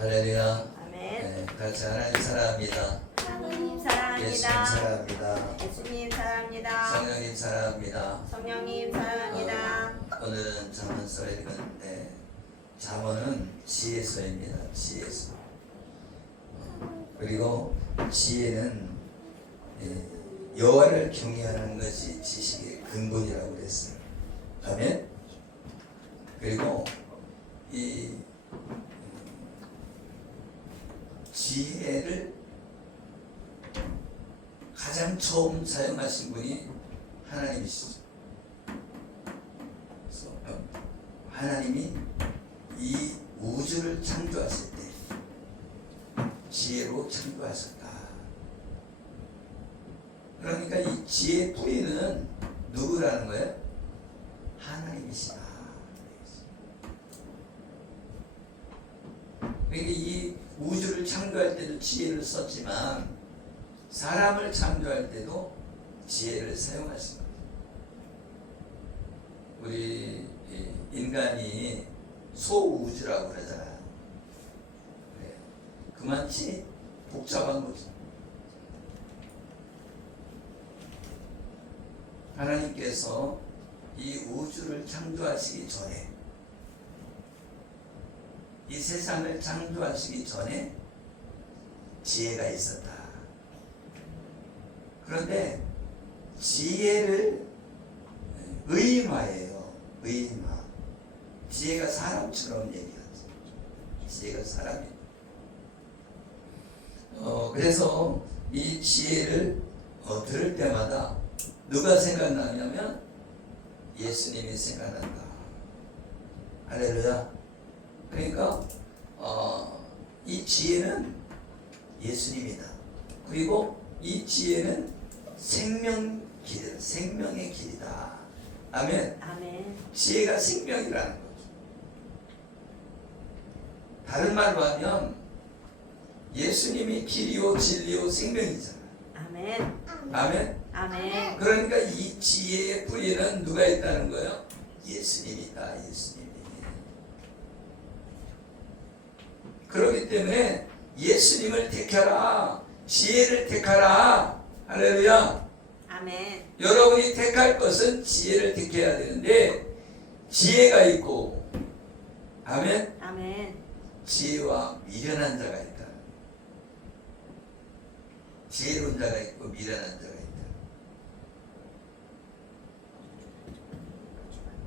할렐루야. 아멘. 네, 같이 하나님 사랑합니다. 하나님 예수님 사랑합니다. 사랑합니다. 예수님 사랑합니다. 성령님 사랑합니다. 성령님 사랑합니다. 오늘은 잠언서를 읽었는데 잠언은 지혜서입니다. 지혜서. 그리고 지혜는 여호와를 경외하는 것이 지식의 근본이라고 그랬어요. 아멘. 그리고 이 지혜를 가장 처음 사용하신 분이 하나님이시죠. 그래서 하나님이 이 우주를 창조하실 때 지혜로 창조하셨다. 그러니까 이 지혜 뿌리는 누구라는 거예요? 하나님이시다. 그러니까 이 우주를 창조할 때도 지혜를 썼지만 사람을 창조할 때도 지혜를 사용하신 거예요. 우리 인간이 소우주라고 그러잖아요. 그만치 복잡한 거죠. 하나님께서 이 우주를 창조하시기 전에, 이 세상을 창조하시기 전에 지혜가 있었다. 그런데 지혜를 의인화해요. 의인화. 지혜가 사람처럼 얘기하죠. 지혜가 사람이에요. 그래서 이 지혜를 들을 때마다 누가 생각나냐면 예수님이 생각난다. 할렐루야. 그러니까 이 지혜는 예수님이다. 그리고 이 지혜는 생명길이다. 생명의 길이다. 아멘. 아멘. 지혜가 생명이라는 거죠. 다른 말로 하면 예수님이 길이요 진리요 생명이잖아요. 아멘. 아멘. 아멘. 그러니까 이 지혜의 뿌리는 누가 있다는 거예요? 예수님이다. 예수님이. 그렇기 때문에 예수님을 택하라. 지혜를 택하라. 할렐루야. 아멘. 여러분이 택할 것은 지혜를 택해야 되는데 지혜가 있고, 아멘. 아멘. 지혜와 미련한 자가 있다. 지혜로운 자가 있고 미련한 자가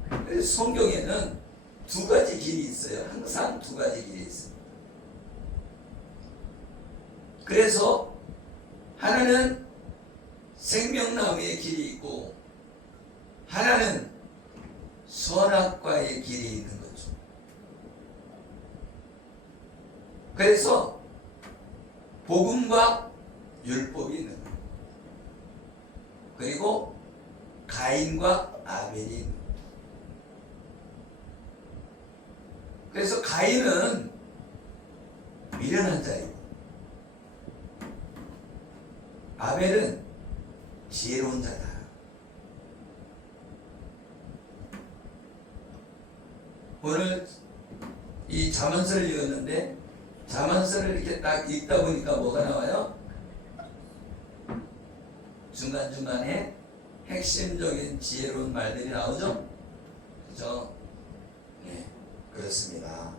있다. 그래서 성경에는 두 가지 길이 있어요. 항상 두 가지 길이 있어요. 그래서 하나는 생명나무의 길이 있고 하나는 선악과의 길이 있는 거죠. 그래서 복음과 율법이 있는 거예요. 그리고 가인과 아벨이 있는 거예요. 그래서 가인은 미련한 자이고 아벨은 지혜로운 자다. 오늘 이 잠언서를 읽었는데 잠언서를 이렇게 딱 읽다 보니까 뭐가 나와요? 중간중간에 핵심적인 지혜로운 말들이 나오죠? 그죠? 네, 그렇습니다.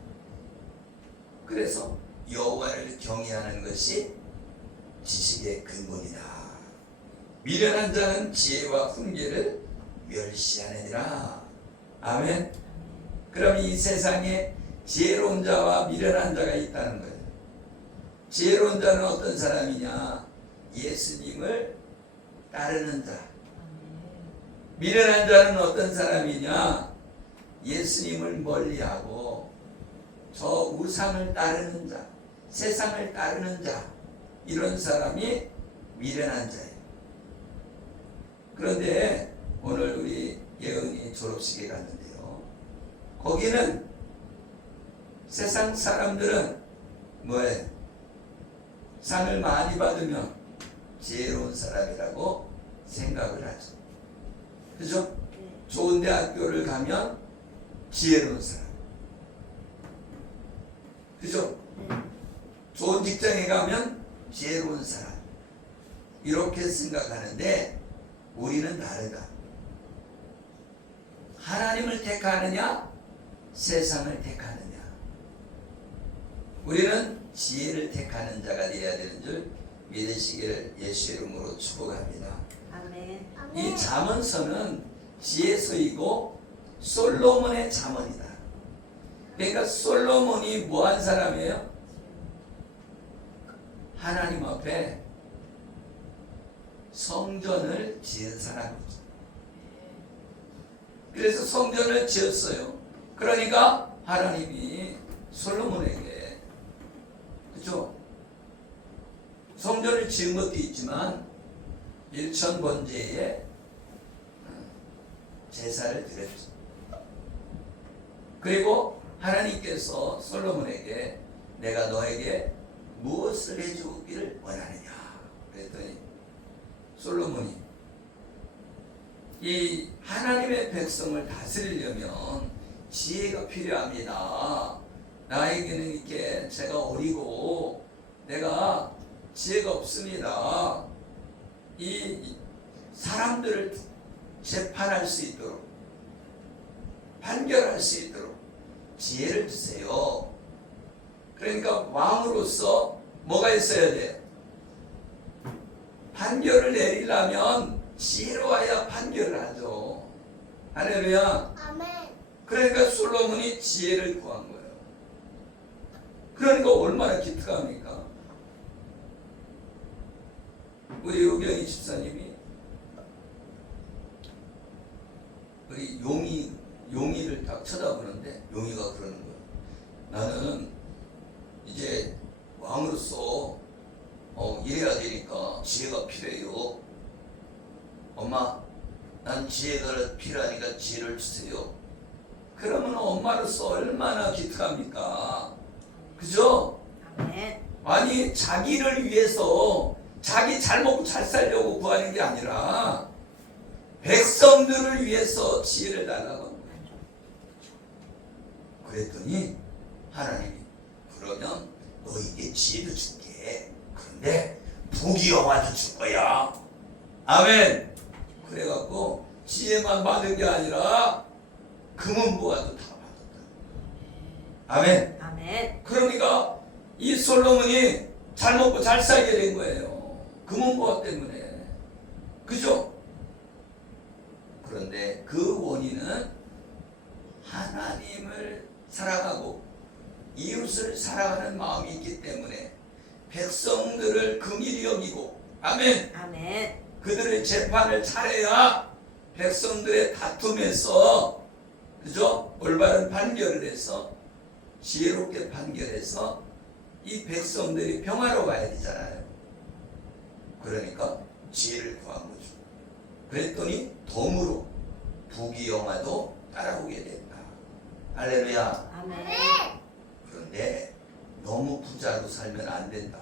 그래서 여호와를 경외하는 것이 지식의 근본이다. 미련한 자는 지혜와 훈계를 멸시하느니라. 아멘. 그럼 이 세상에 지혜로운 자와 미련한 자가 있다는 거예요. 지혜로운 자는 어떤 사람이냐? 예수님을 따르는 자. 미련한 자는 어떤 사람이냐? 예수님을 멀리하고 저 우상을 따르는 자, 세상을 따르는 자, 이런 사람이 미련한 자예요. 그런데 오늘 우리 예은이 졸업식에 갔는데요. 거기는 세상 사람들은 뭐예요? 상을 많이 받으면 지혜로운 사람이라고 생각을 하죠. 그죠? 좋은 대학교를 가면 지혜로운 사람. 그죠? 좋은 직장에 가면 지혜로운 사람 이렇게 생각하는데 우리는 다르다. 하나님을 택하느냐 세상을 택하느냐. 우리는 지혜를 택하는 자가 되어야 되는 줄 믿으시기를 예수 이름으로 축복합니다. 아멘. 이 잠언서는 지혜서이고 솔로몬의 잠언이다. 그러니까 솔로몬이 뭐한 사람이에요? 하나님 앞에 성전을 지은 사람이죠. 그래서 성전을 지었어요. 그러니까 하나님이 솔로몬에게, 그죠? 성전을 지은 것도 있지만 일천번제에 제사를 드렸죠. 그리고 하나님께서 솔로몬에게 내가 너에게 무엇을 해주기를 원하느냐 그랬더니 솔로몬이 이 하나님의 백성을 다스리려면 지혜가 필요합니다. 나에게는 이렇게 제가 어리고 내가 지혜가 없습니다. 이 사람들을 재판할 수 있도록 판결할 수 있도록 지혜를 주세요. 그러니까 왕으로서 뭐가 있어야 돼요? 판결을 내리려면 지혜로워야 판결을 하죠. 할렐루야. 아멘. 그러니까 솔로몬이 지혜를 구한 거예요. 그러니까 얼마나 기특합니까? 우리 요경이 집사님이 우리 용이를 딱 쳐다보는데 용이가 그러는 거예요. 나는 이제 왕으로서 이래야 되니까 지혜가 필요해요. 엄마, 난 지혜가 필요하니까 지혜를 주세요. 그러면 엄마로서 얼마나 기특합니까? 그죠? 아멘. 아니 자기를 위해서 자기 잘 먹고 잘 살려고 구하는 게 아니라 백성들을 위해서 지혜를 달라고 하는 거예요. 그랬더니 하나님이 그러면 너에게 지혜도 줄게. 그런데 부귀영화도 줄 거야. 아멘. 그래갖고 지혜만 받은 게 아니라 금은보화도 다 받았다. 아멘. 아멘. 그러니까 이 솔로몬이 잘 먹고 잘 살게 된 거예요. 금은보화 때문에. 그죠? 그런데 그 원인은 하나님을 사랑하고 이웃을 사랑하는 마음이 있기 때문에 백성들을 긍휼히 여기고, 아멘. 아멘. 그들의 재판을 잘해야 백성들의 다툼에서, 그죠? 올바른 판결을 해서 지혜롭게 판결해서 이 백성들이 평화로워야 되잖아요. 그러니까 지혜를 구한 거죠. 그랬더니 덤으로 부귀영화도 따라오게 됐다. 할렐루야. 아멘. 그런데 너무 부자로 살면 안 된다.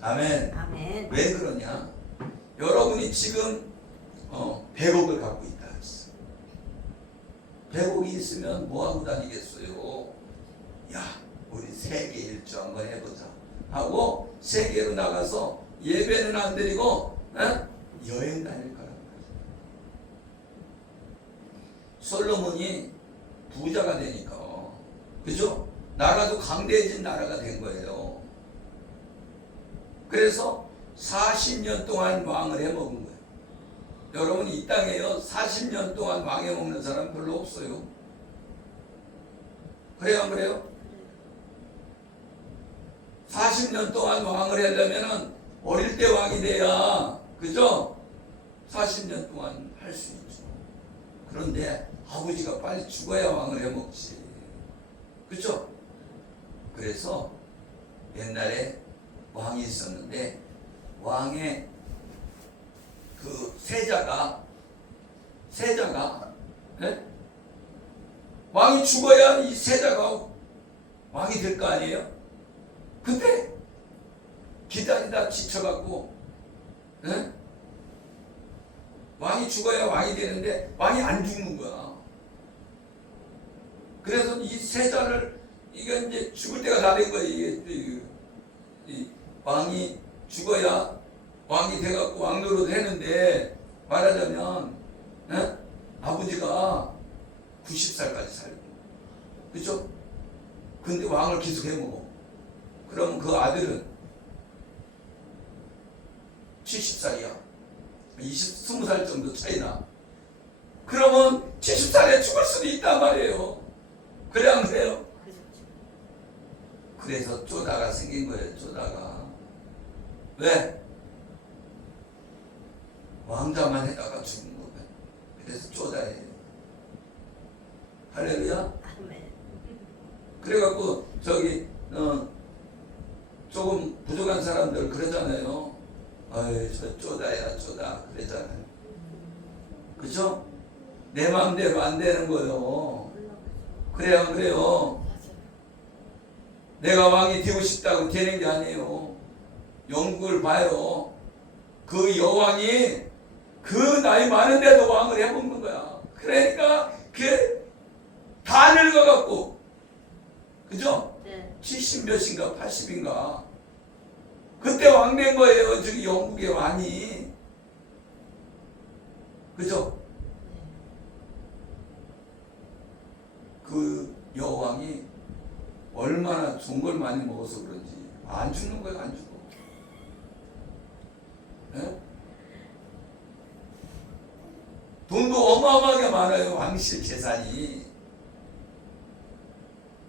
아멘. 아멘. 왜 그러냐? 여러분이 지금 100억을 갖고 있다 했어. 100억이 있으면 뭐하고 다니겠어요? 야, 우리 세계 일주 한번 해보자 하고 세계로 나가서 예배는 안 드리고 여행 다닐 거란 말이야. 솔로몬이 부자가 되니까, 그죠? 나라도 강대해진 나라가 된 거예요. 그래서 40년 동안 왕을 해먹은 거예요. 여러분 이 땅에요 40년 동안 왕해먹는 사람 별로 없어요. 그래요 안 그래요? 40년 동안 왕을 하려면 어릴 때 왕이 돼야, 그죠? 40년 동안 할 수 있죠. 그런데 아버지가 빨리 죽어야 왕을 해먹지. 그죠? 그래서 옛날에 왕이 있었는데 왕의 그 세자가 네? 왕이 죽어야 이 세자가 왕이 될 거 아니에요? 근데 기다리다 지쳐갖고 네? 왕이 죽어야 왕이 되는데 왕이 안 죽는 거야. 그래서 이 세자를 이게 이제 죽을 때가 다 된 거예요. 이게 이 왕이 죽어야 왕이 돼갖고 왕노릇 했는데 말하자면 아버지가 90살까지 살고 그죠? 근데 왕을 계속 해먹어. 그러면 그 아들은 70살이야. 20살 정도 차이나. 그러면 70살에 죽을 수도 있단 말이에요. 그래 안 그래요? 그래서 쪼다가 생긴 거예요. 쪼다가. 왜? 왕자만 해다가 죽은 거예요. 그래서 쪼다예요. 할렐루야. 아멘. 그래갖고 조금 부족한 사람들 그러잖아요. 아이 저 쪼다야 쪼다 그러잖아요. 그죠? 내 마음대로 안 되는 거요. 그래요 안 그래요? 내가 왕이 되고 싶다고 되는 게 아니에요. 영국을 봐요. 그 여왕이 그 나이 많은데도 왕을 해먹는 거야. 그러니까 다 늙어갖고 그죠? 네. 70 몇인가 80인가 그때 왕 된 거예요. 저기 영국의 왕이 그죠? 그 여왕이 얼마나 좋은 걸 많이 먹어서 그런지 안 죽는 거예요. 안 죽어. 네? 돈도 어마어마하게 많아요. 왕실 재산이.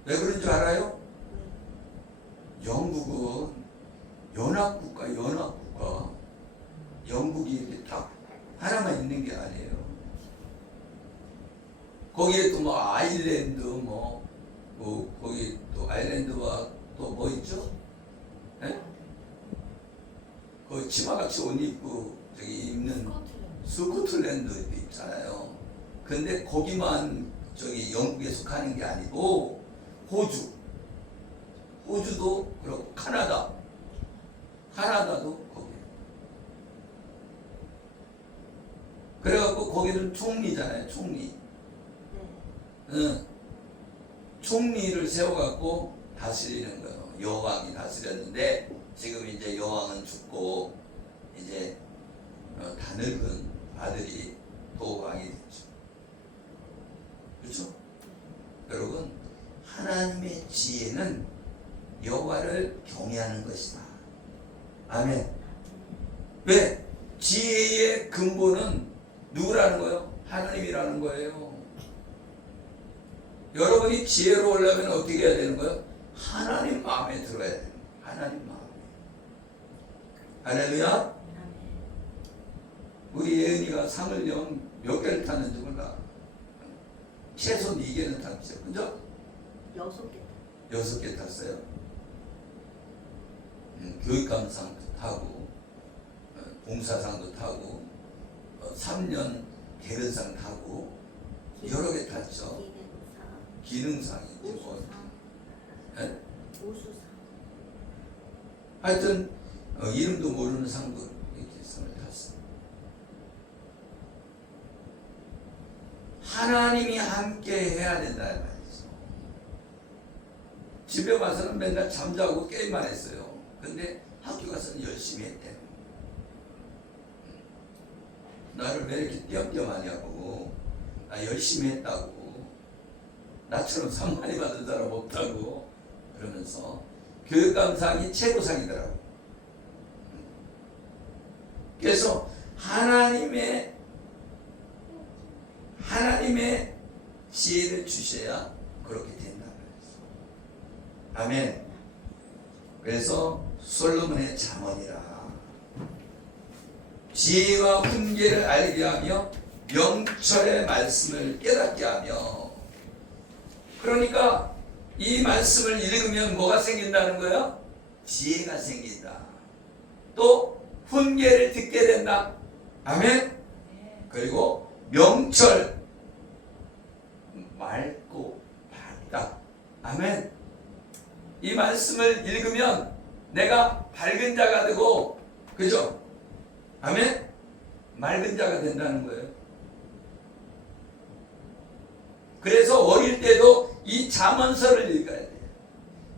왜 그런 줄 알아요? 영국은 연합국가. 영국이 이렇게 딱 하나만 있는 게 아니에요. 거기에 또 뭐 아일랜드 거기 또 아일랜드와 또 뭐 있죠? 예? 그 치마같이 옷 입고 저기 입는 스코틀랜드도 있잖아요. 근데 거기만 저기 영국에 속하는 게 아니고 호주도 그렇고 카나다도 거기. 그래갖고 거기는 총리잖아요. 총리. 총리를 세워갖고 다스리는 거예요. 여왕이 다스렸는데 지금 이제 여왕은 죽고 이제 다 늙은 아들이 또 왕이 됐죠. 그렇죠? 여러분 하나님의 지혜는 여호와를 경외하는 것이다. 아멘. 왜? 지혜의 근본은 누구라는 거예요? 하나님이라는 거예요. 여러분이 지혜로우려면 어떻게 해야 되는 거예요? 하나님 마음에 들어야 돼요. 하나님 마음에. 할렐루야. 우리 예은이가 상을 몇 개를 탔는지 몰라. 최소 4개는 탔죠. 그죠? 6개. 6개 탔어요. 교육감상도 타고 봉사상도 타고 3년 개근상 타고 여러 개 탔죠. 기능상이지 뭐. 우수상. 하여튼 이름도 모르는 상도 이렇게 상을 탔어. 하나님이 함께 해야 된다 말이죠. 집에 와서는 맨날 잠자고 게임만 했어요. 근데 학교 가서는 열심히 했대. 나를 왜 이렇게 띄엄띄엄 하냐고. 나 열심히 했다고. 나처럼 상 많이 받은 사람 없다고 그러면서 교육감상이 최고상이더라고. 그래서 하나님의 지혜를 주셔야 그렇게 된다는 거예요. 아멘. 그래서 솔로몬의 잠언이라 지혜와 훈계를 알게 하며 명철의 말씀을 깨닫게 하며. 그러니까 이 말씀을 읽으면 뭐가 생긴다는 거예요? 지혜가 생긴다. 또 훈계를 듣게 된다. 아멘. 그리고 명철, 맑고 밝다. 아멘. 이 말씀을 읽으면 내가 밝은 자가 되고, 그죠? 아멘. 맑은 자가 된다는 거예요. 그래서 어릴 때도 이 잠언서를 읽어야 돼요.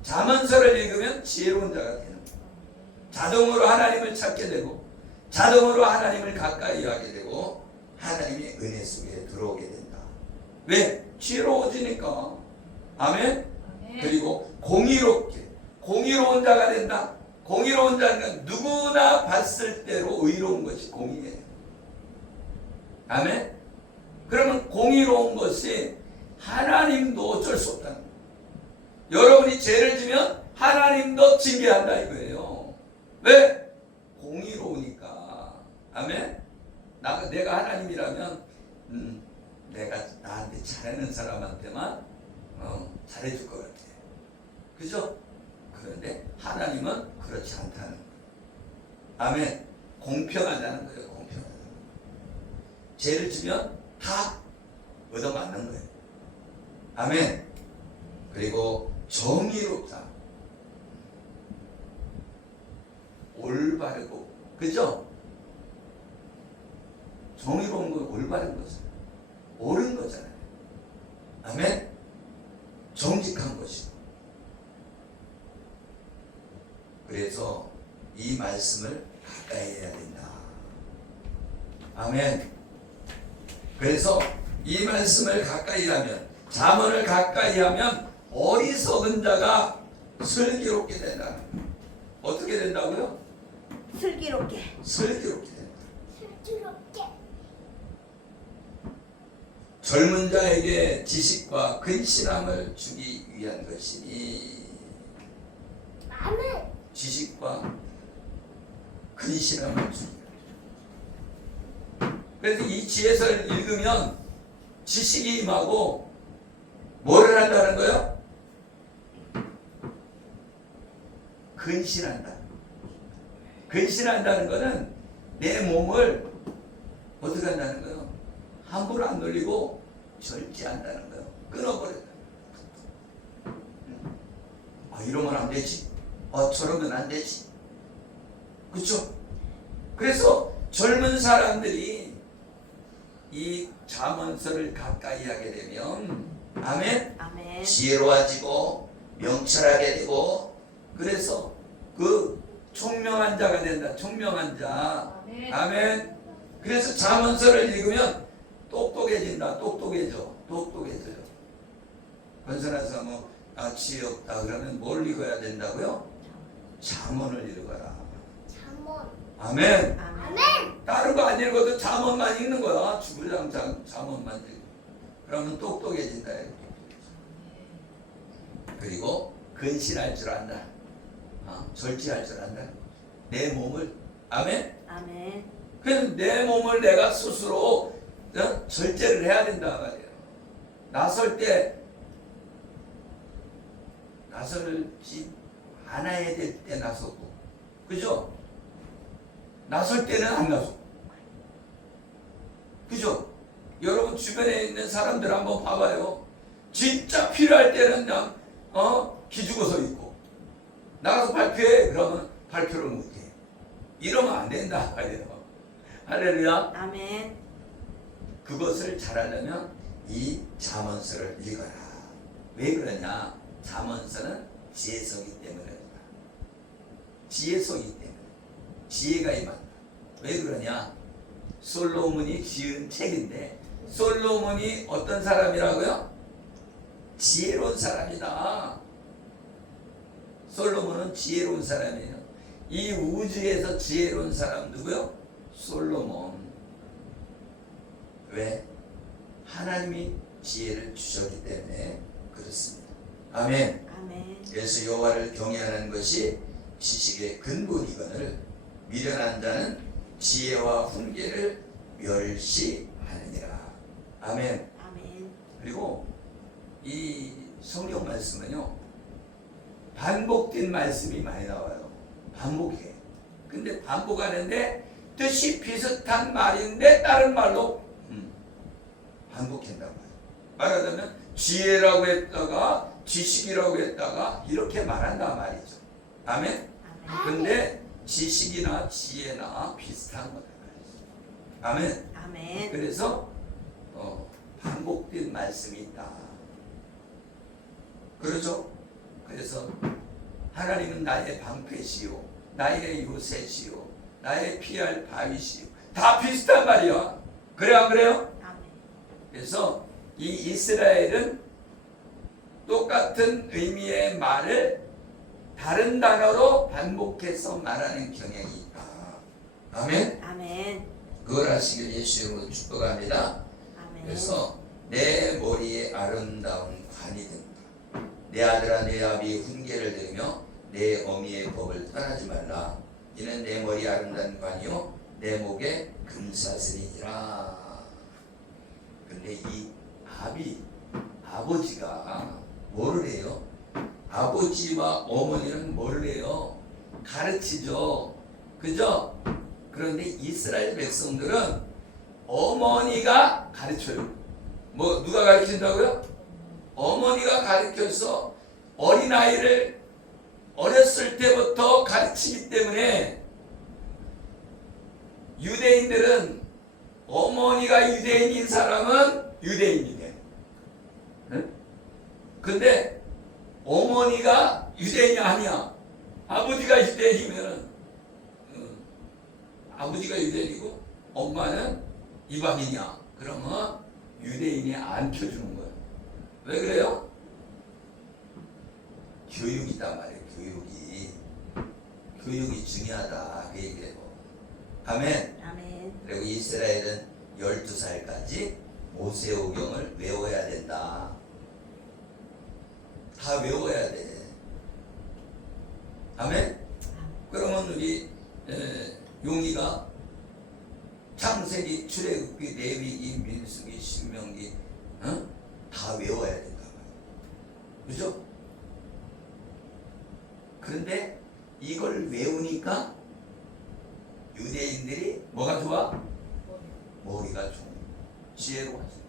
잠언서를 읽으면 지혜로운 자가 되는 거예요. 자동으로 하나님을 찾게 되고 자동으로 하나님을 가까이 하게 되고 하나님의 은혜 속에 들어오게 된다. 왜? 지혜로워지니까. 아멘? 그리고 공의로운 자가 된다. 공의로운 자는 누구나 봤을 때로 의로운 것이 공의예요. 아멘? 그러면 공의로운 것이 하나님도 어쩔 수 없다는 거예요. 여러분이 죄를 지면 하나님도 징계한다 이거예요. 왜? 공의로우니까. 아멘? 내가 하나님이라면 내가 나한테 잘하는 사람한테만 잘해줄 것 같아. 그죠? 그런데 하나님은 그렇지 않다는 거예요. 아멘. 공평하다는 거예요. 공평하다는 거예요. 죄를 지면 다 얻어맞는 거예요. 아멘. 그리고 정의롭다. 올바르고. 그죠? 정의로운 건 올바른 거죠. 옳은 거잖아요. 아멘. 정직한 것이고. 그래서 이 말씀을 가까이 해야 된다. 아멘. 그래서 이 말씀을 가까이 하면, 잠언을 가까이 하면 어리석은 자가 슬기롭게 된다. 어떻게 된다고요? 슬기롭게. 슬기롭게 된다. 슬기롭게. 젊은 자에게 지식과 근실함을 주기 위한 것이니. 아멘. 지식과 근실함을 주기. 그래서 이 지혜서를 읽으면 지식이 임하고 뭐를 한다는 거예요? 근신한다. 근신한다는 것은 내 몸을 어떻게 한다는 거예요? 함부로 안 놀리고 절제한다는 거예요. 끊어버린다. 이러면 안 되지. 저러면 안 되지. 그렇죠? 그래서 젊은 사람들이 이 잠언서를 가까이 하게 되면 아멘. 아멘. 지혜로워지고 명철하게 되고 그래서 그 총명한 자가 된다. 총명한 자. 아멘. 아멘. 그래서 잠언서를 읽으면 똑똑해진다. 똑똑해져요. 건설해서 지혜 없다 그러면 뭘 읽어야 된다고요? 잠언을 읽어라. 잠언. 아멘. 아멘. 다른 거 안 읽어도 잠언만 읽는 거야. 주구장창 잠언만 읽고. 그러면 똑똑해진다. 그리고 근신할 줄 안다. 절제할 줄 안다. 내 몸을. 아멘. 아멘. 그래서 내 몸을 내가 스스로 절제를 해야 된다 말이에요. 나설지 않아야 될 때 나서고, 그죠? 나설 때는 안 나서고, 그죠? 여러분 주변에 있는 사람들 한번 봐봐요. 진짜 필요할 때는 그냥 기죽어 서 있고, 나가서 발표해 그러면 발표를 못해. 이러면 안 된다 말이에요. 할렐루야. 아멘. 그것을 잘하려면 이 잠언서를 읽어라. 왜 그러냐? 잠언서는 지혜서이기 때문에 그렇다. 지혜서이기 때문에 지혜가 임한다. 왜 그러냐? 솔로몬이 지은 책인데 솔로몬이 어떤 사람이라고요? 지혜로운 사람이다. 솔로몬은 지혜로운 사람이에요. 이 우주에서 지혜로운 사람 누구요? 솔로몬. 왜? 하나님이 지혜를 주셨기 때문에 그렇습니다. 아멘. 아멘. 그래서 여호와를 경외하는 것이 지식의 근본이거늘 미련한 자는 지혜와 훈계를 멸시하느니라. 아멘. 아멘. 그리고 이 성경 말씀은요 반복된 말씀이 많이 나와요. 반복해. 근데 반복하는데 뜻이 비슷한 말인데 다른 말로 반복한단 말이에요. 말하자면 지혜라고 했다가 지식이라고 했다가 이렇게 말한단 말이죠. 아멘. 근데 지식이나 지혜나 비슷한 거다. 아멘. 아멘. 그래서 반복된 말씀이 있다. 그렇죠? 그래서 하나님은 나의 방패시요, 나의 요새시요, 나의 피할 바위시요. 다 비슷한 말이야. 그래 안 그래요? 아멘. 그래서 이 이스라엘은 똑같은 의미의 말을 다른 단어로 반복해서 말하는 경향이 있다. 아멘. 아멘. 그걸 하시길 예수 이름으로 축복합니다. 아멘. 그래서 내 머리에 아름다운 관이 된다. 내 아들아 내 아비의 훈계를 들으며 내 어미의 법을 떠나지 말라. 이는 내 머리에 아름다운 관이요 내 목에 금사슬이니라. 근데 이 아버지가 뭐를 해요? 아버지와 어머니는 뭐를 해요? 가르치죠. 그죠? 그런데 이스라엘 백성들은 어머니가 가르쳐요. 뭐 누가 가르친다고요? 어머니가 가르쳐서 어린아이를 어렸을 때부터 가르치기 때문에 유대인들은 어머니가 유대인인 사람은 유대인이네. 응? 근데 어머니가 유대인이 아니야. 아버지가 유대인이면은 아버지가 유대인이고 엄마는 이방인이야. 그러면 유대인이 안 켜주는 거야. 왜 그래요? 교육이 있단 말이에요. 교육이 중요하다. 그 얘기예요. 아멘. 아멘. 그리고 이스라엘은 12살까지 모세오경을 외워야 된다. 다 외워야 돼. 아멘. 그러면 우리 용이가 창세기, 출애굽기, 레위기, 민수기, 신명기 다 외워야 된다. 그죠? 그런데 이걸 외우니까 유대인들이 뭐가 좋아? 머리가 좋아. 지혜로워지.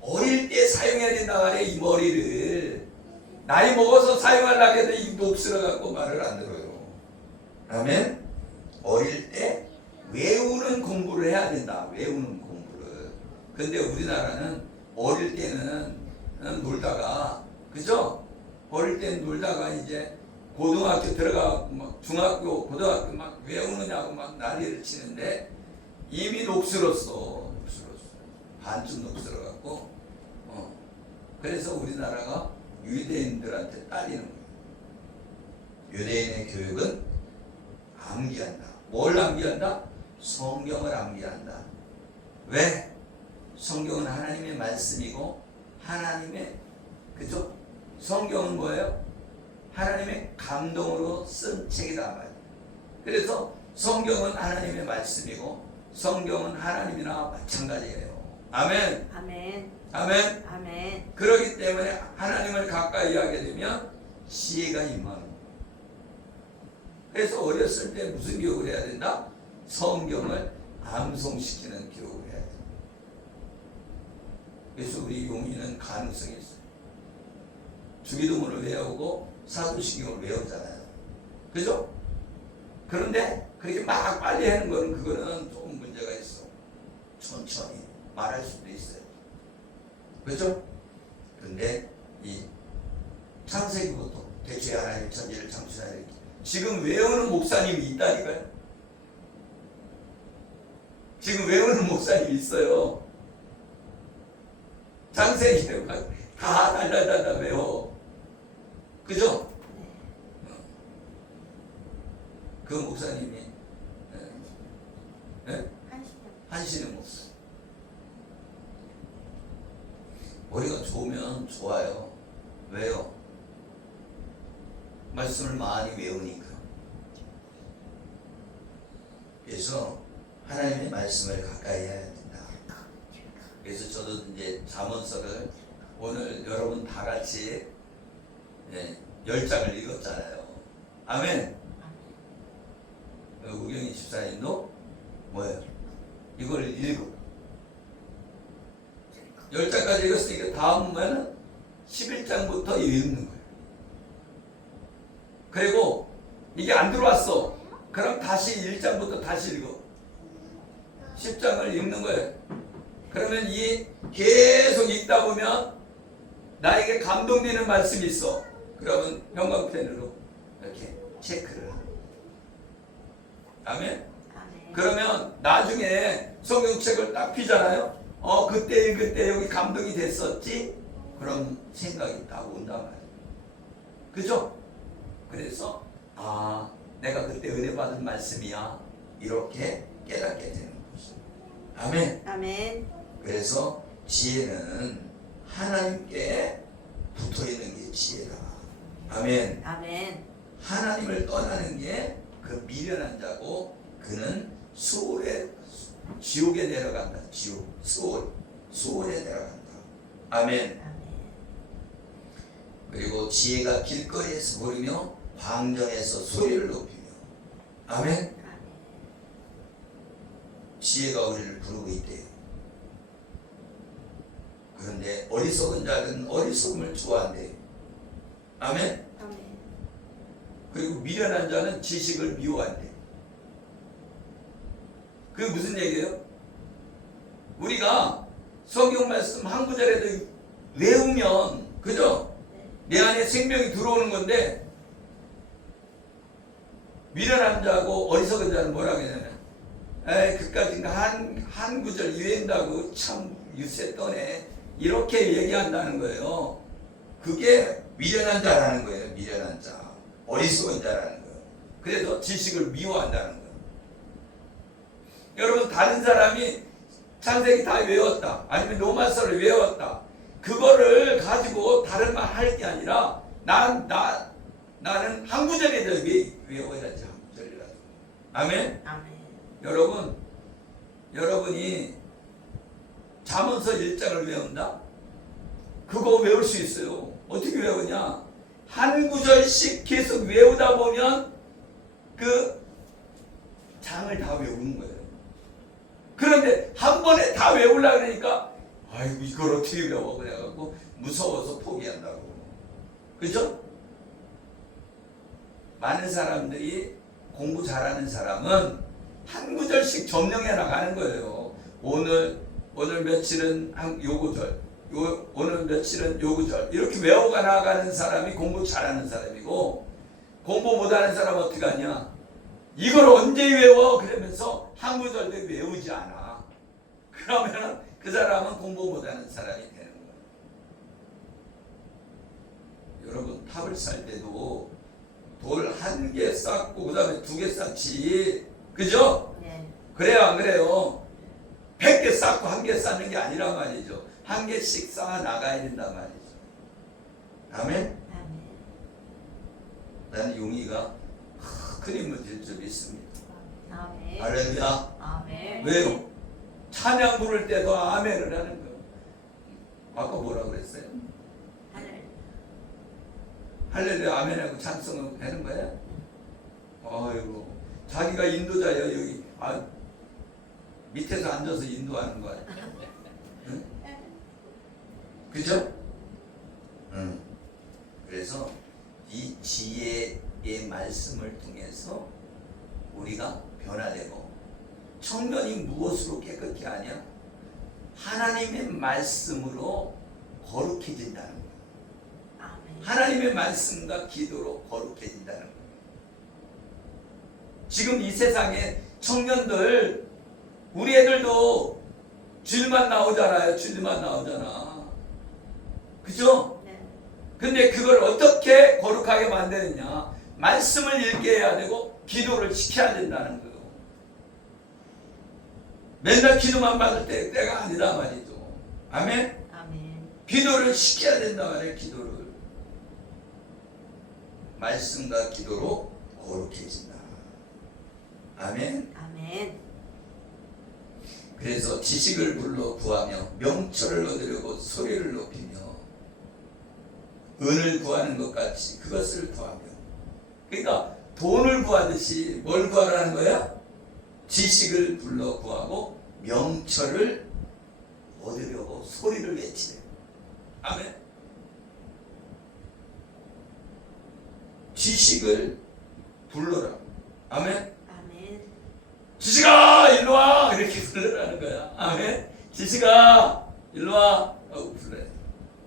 어릴 때 사용해야 된다 말이야. 이 머리를 나이 먹어서 사용하려고 해도 이 녹슬어 갖고 말을 안 들어요. 아멘. 어릴 때 외우는 공부를 해야 된다. 외우는 공부를. 근데 우리나라는 어릴 때는 놀다가, 그죠? 어릴 때는 놀다가 이제 고등학교 들어가고 막 중학교, 고등학교 막 외우느냐고 막 난리를 치는데 이미 녹슬었어. 반쯤 녹슬어 갖고 그래서 우리나라가 유대인들한테 딸리는 거예요. 유대인의 교육은 암기한다. 뭘 암기한다? 성경을 암기한다. 왜? 성경은 하나님의 말씀이고 하나님의, 그죠? 성경은 뭐예요? 하나님의 감동으로 쓴 책이다 말이에요. 그래서 성경은 하나님의 말씀이고 성경은 하나님이나 마찬가지예요. 아멘. 아멘. 아멘. 아멘. 그렇기 때문에 하나님을 가까이 하게 되면 지혜가 임하는 거예요. 그래서 어렸을 때 무슨 교육을 해야 된다? 성경을 암송시키는 교육을 해야 된다. 그래서 우리 용인은 가능성이 있어요. 주기도문을 외우고 사도신경을 외우잖아요. 그죠? 그런데 그렇게 막 빨리 하는 거는 그거는 조금 문제가 있어. 천천히 말할 수도 있어요. 그렇죠? 근데 이 창세기부터 대초에 하나님 천지를 창조하여 지금 외우는 목사님이 있다니까요. 지금 외우는 목사님이 있어요. 창세기를 다 달달달달 외워. 그죠? 그 목사님이 한신의 목사. 머리가 좋으면 좋아요. 왜요? 말씀을 많이 외우니까. 그래서 하나님의 말씀을 가까이 해야 된다. 그래서 저도 이제 잠언서를 오늘 여러분 다 같이 10장을 읽었잖아요. 아멘. 우경이 집사님도 뭐예요? 이걸 읽어. 10장까지 읽었으니까 다음에는 11장부터 읽는 거예요. 그리고 이게 안 들어왔어. 그럼 다시 1장부터 다시 읽어. 10장을 읽는 거예요. 그러면 이 계속 읽다 보면 나에게 감동되는 말씀이 있어. 그러면 형광펜으로 이렇게 체크를 합니다. 아멘. 아멘. 그러면 나중에 성경책을 딱 피잖아요. 그때 읽을 때 여기 감동이 됐었지? 그런 생각이 딱 온단 말이에요. 그죠? 그래서 내가 그때 은혜 받은 말씀이야. 이렇게 깨닫게 되는 것이죠. 아멘. 아멘. 그래서 지혜는 하나님께 붙어있는 게 지혜다. 아멘. 아멘. 하나님을 떠나는 게 그 미련한 자고 그는 지옥에 내려간다. 수월에 내려간다. 아멘. 아멘. 그리고 지혜가 길거리에서 부르며 광정에서 소리를 높이며. 아멘. 아멘. 지혜가 우리를 부르고 있대요. 그런데 어리석은 자는 어리석음을 좋아한대요. 아멘. 아멘. 그리고 미련한 자는 지식을 미워한대. 그게 무슨 얘기예요? 우리가 성경 말씀 한 구절에도 외우면, 그죠? 내 안에 생명이 들어오는 건데, 미련한 자고 어리석은 자는 뭐라고 하냐면, 그까진가 한 구절 외운다고 참 유세 떠네. 이렇게 얘기한다는 거예요. 그게 미련한 자라는 거예요. 미련한 자. 어리석은 자라는 거예요. 그래서 지식을 미워한다는 거예요. 여러분, 다른 사람이 창세기 다 외웠다. 아니면 로마서를 외웠다. 그거를 가지고 다른 말 할 게 아니라 나는 한 구절이라도 외워야지. 한 구절이라도. 아멘? 아멘. 여러분이 잠언서 1장을 외운다? 그거 외울 수 있어요. 어떻게 외우냐? 한 구절씩 계속 외우다 보면 그 장을 다 외우는 거예요. 그런데 한 번에 다 외우려고 그러니까 아이고 이걸 어떻게 외워 그래갖고 무서워서 포기한다고. 그죠? 많은 사람들이 공부 잘하는 사람은 한 구절씩 점령해 나가는 거예요. 오늘 며칠은 요 구절, 오늘 며칠은 요 구절 이렇게 외워가 나가는 사람이 공부 잘하는 사람이고, 공부 못하는 사람은 어떻게 하냐? 이걸 언제 외워? 그러면서 한 구절도 외우지 않아. 그러면 그 사람은 공부 못하는 사람이 되는 거예요. 여러분, 탑을 쌓을 때도 돌 한 개 쌓고 그 다음에 2개 쌓지. 그죠? 네. 그래요, 안 그래요? 100개 쌓고 1개 쌓는 게 아니란 말이죠. 1개씩 쌓아 나가야 된단 말이죠. 아멘? 아멘. 나는 용이가 큰 힘을 질 줄 믿습니다. 아멘. 할렐루야. 아멘. 왜요? 찬양 부를 때도 아멘을 하는 거예요. 아까 뭐라 그랬어요? 할렐루야 아멘하고 찬송을 하는 거야? 아이고, 자기가 인도자예요. 여기 밑에서 앉아서 인도하는 거야. 응? 그죠? 응. 그래서 이 지혜의 말씀을 통해서 우리가 변화되고, 청년이 무엇으로 깨끗이 하냐? 하나님의 말씀으로 거룩해진다는 거예요. 아멘. 하나님의 말씀과 기도로 거룩해진다는 거예요. 지금 이 세상에 청년들, 우리 애들도 줄만 나오잖아요. 줄만 나오잖아. 그죠? 네. 근데 그걸 어떻게 거룩하게 만드느냐? 말씀을 읽게 해야 되고 기도를 시켜야 된다는 거예요. 맨날 기도만 받을 때가 아니다 말이죠. 아멘? 아멘. 기도를 시켜야 된다 말이에요. 기도를. 말씀과 기도로 거룩해진다. 아멘? 아멘. 그래서 지식을 불러 구하며 명철을 얻으려고 소리를 높이며 은을 구하는 것 같이 그것을 구하며. 그러니까 돈을 구하듯이 뭘 구하라는 거야? 지식을 불러 구하고 명철을 얻으려고 소리를 외치래. 아멘. 지식을 불러라. 아멘. 아멘. 지식아 일로 와 이렇게 불러라는 거야. 아멘. 지식아 일로 와 하고 불러야 돼.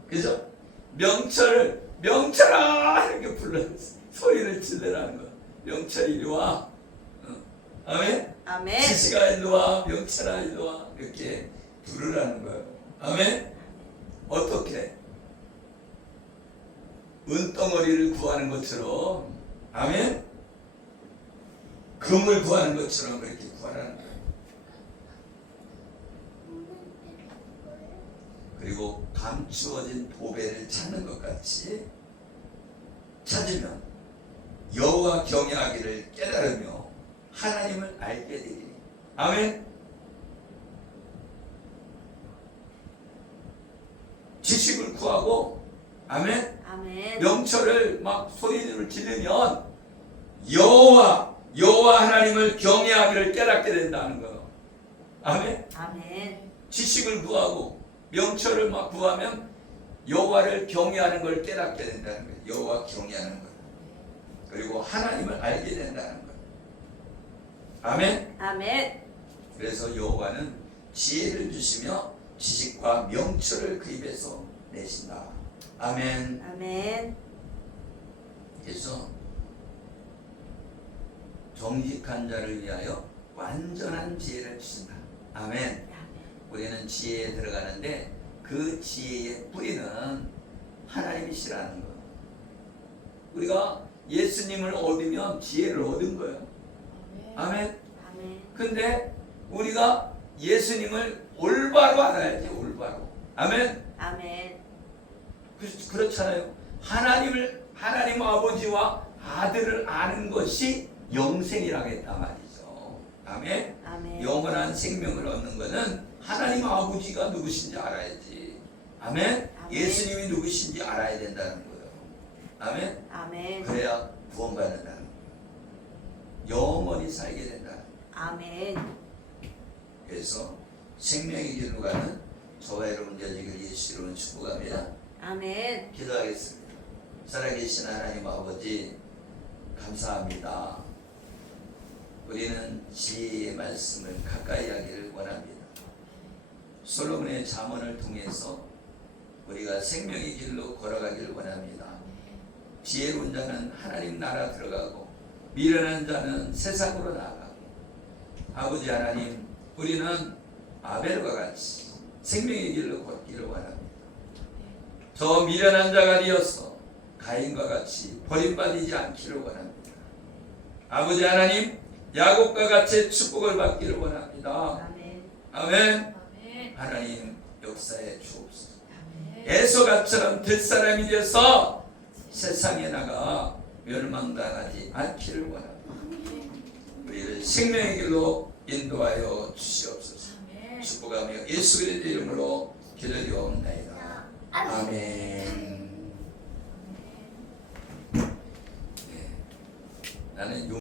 그죠? 명철을 명철아 이렇게 불러 소리를 질러라는 거야. 명철 이리 와. 아멘. 아멘. 지시가 일로 와. 명철아 일로 와. 이렇게 부르라는 거예요. 아멘. 어떻게? 은덩어리를 구하는 것처럼, 아멘. 금을 구하는 것처럼 그렇게 구하라는 거예요. 그리고 감추어진 보배를 찾는 것 같이 찾으면 여호와 경외하기를 깨달으며 하나님을 알게 되리니. 아멘. 지식을 구하고, 아멘. 아멘. 명철을 막 소리를 지르면 여호와 하나님을 경외하기를 깨닫게 된다는 거예요. 아멘. 아멘. 지식을 구하고 명철을 막 구하면 여호와를 경외하는 걸 깨닫게 된다는 거예요. 여호와 경외하는 것. 그리고 하나님을 알게 된다는 거예요. 아멘. 아멘. 그래서 여호와는 지혜를 주시며 지식과 명철을 그 입에서 내신다. 아멘. 아멘. 그래서 정직한 자를 위하여 완전한 지혜를 주신다. 아멘. 우리는 지혜에 들어가는데 그 지혜의 뿌리는 하나님이시라는 거. 우리가 예수님을 얻으면 지혜를 얻은 거예요. 아멘. 아멘. 근데 우리가 예수님을 올바로 알아야지. 올바로. 아멘. 아멘. 그렇잖아요. 하나님 아버지와 아들을 아는 것이 영생이라고 했단 말이죠. 아멘. 아멘. 영원한 생명을 얻는 것은 하나님 아버지가 누구신지 알아야지. 아멘. 아멘. 예수님이 누구신지 알아야 된다는 거예요. 아멘. 아멘. 그래야 구원받는다는 거예요. 영원히 살게 된다는 거예요. 아멘. 그래서 생명의 길로 가는 저와 여러분 되시길 예수 이름으로 축복합니다. 아멘. 기도하겠습니다. 살아계신 하나님 아버지 감사합니다. 우리는 지혜의 말씀을 가까이 하기를 원합니다. 솔로몬의 잠언을 통해서 우리가 생명의 길로 걸어가기를 원합니다. 지혜로운 자는 하나님 나라 들어가고 미련한 자는 세상으로 나아가고. 아버지 하나님, 우리는 아벨과 같이 생명의 길로 걷기를 원합니다. 저 미련한 자가 되어서 가인과 같이 버림받지 않기를 원합니다. 아버지 하나님, 야곱과 같이 축복을 받기를 원합니다. 아멘. 아멘. 하나님 역사에 주옵소서. 에서가처럼 들사람이 되어서 세상에 나가 멸망당하지 않기를 원합니다. 우리를 생명의 길로 인도하여 주시옵소서. 축복하며 예수 그리스도의 이름으로 기도드리옵나이다. 아멘.